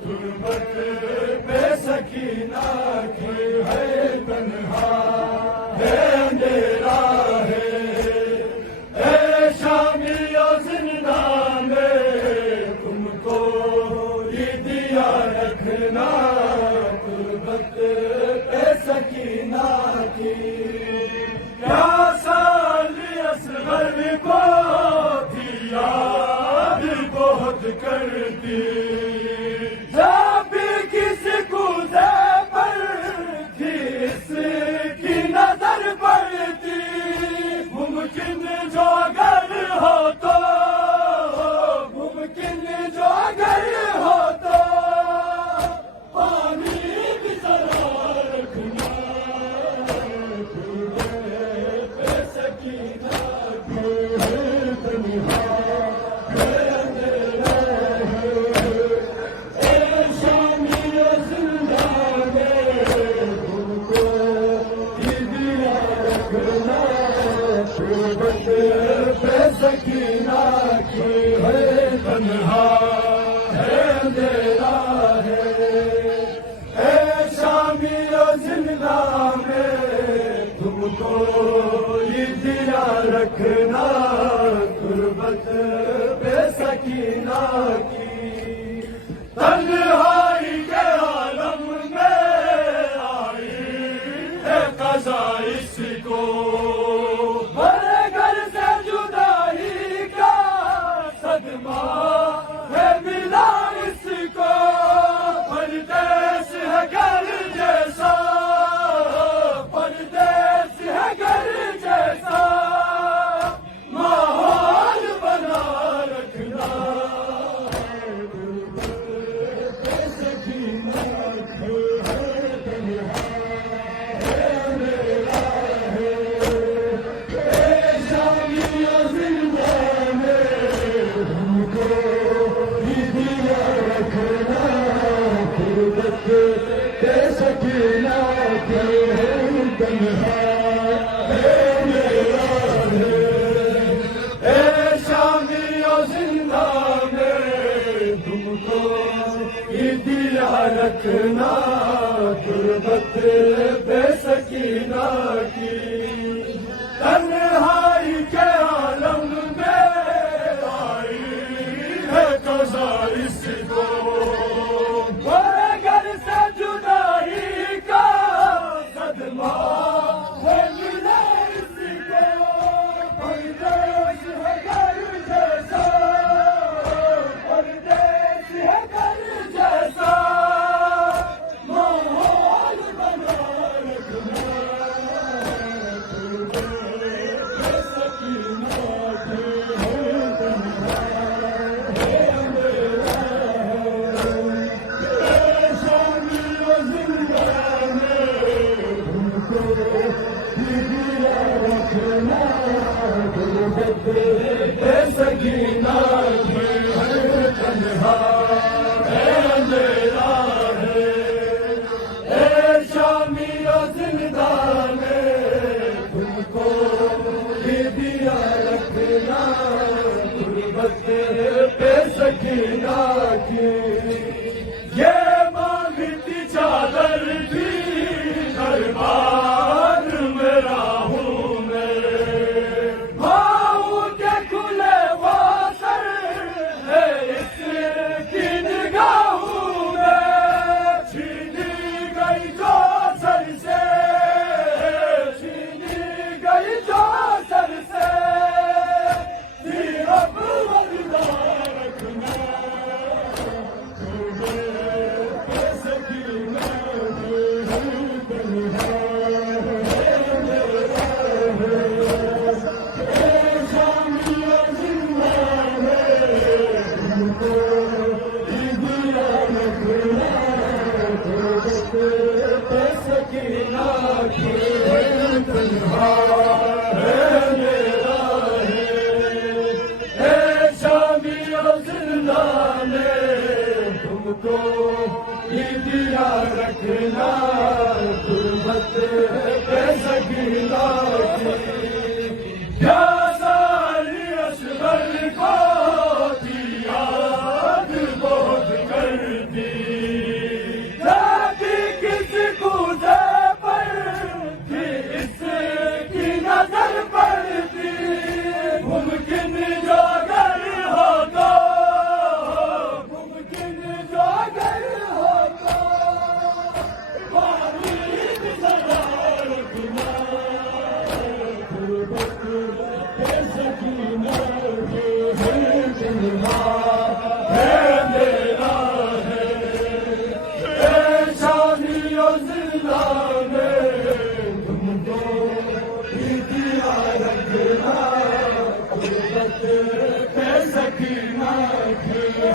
गुर्बत बेसकीना की है तन्हा है अंधेरा है। ए शामी और जिंदा में तुमको ये दिया रखना गुर्बत बेसकीना की। क्या साली असगर को थी याद बहुत करती जब भी किसी कूदे पर थी इसकी नजर पड़ती। मुमकिन जो अगर हो तो मुमकिन जो अगर हो तो पानी भी जरा रखना बेसकीना है तन्हा है अंधेरा है। ए शामी जिंदा में तुमको ये दिया रखना गुर्बत बेसकीना की है तन्हा है अंधेरा है। ए शामी जिंदा में तुमको ये दिया रखना गुर्बत बेसकीना की। तन्हाई के आलम में आई है क़ज़ा इसको बड़े घर से जुदाई का सदमा है मिला इसको। परदेस है घर जैसा परदेस है घर जैसा माहौल बना रखना बेसकीना है तन्हा है अंधेरा है। ए शामी जिंदा में तुमको ये दिया रखना गुर्बत बेसकीना की है तन्हा है अंधेरा है। ए शामी जिंदा में तुमको ये दिया रखना गुर्बत बेसकीना की। तन्हाई के आलम में आई है क़ज़ा इसको बड़े घर से जुदाई का सदमा है मिला इसको। परदेस है घर जैसा परदेस है घर जैसा माहौल बना रखना बेसकीना की है तन्हा है अंधेरा है। ए शामी जिंदा में तुमको ये दिया रखना गुर्बत बेसकीना की है तन्हा है अंधेरा है। ए शामी जिंदा में तुमको ये दिया रखना गुर्बत बेसकीना की। ये मांगती चादर थी दरबार में राहूं में भाऊ के खुले वासर है इसकी निगाहों में। छीनी गई जो सर से छीनी गई जो सर से थी अब वरदा रखना बेसकीना है तन्हा है अंधेरा है। ए शामी जिंदा में तुमको ये दिया रखना गुर्बत बेसकीना की है तन्हा है अंधेरा है। ए शामी जिंदा में तुमको ये दिया रखना गुर्बत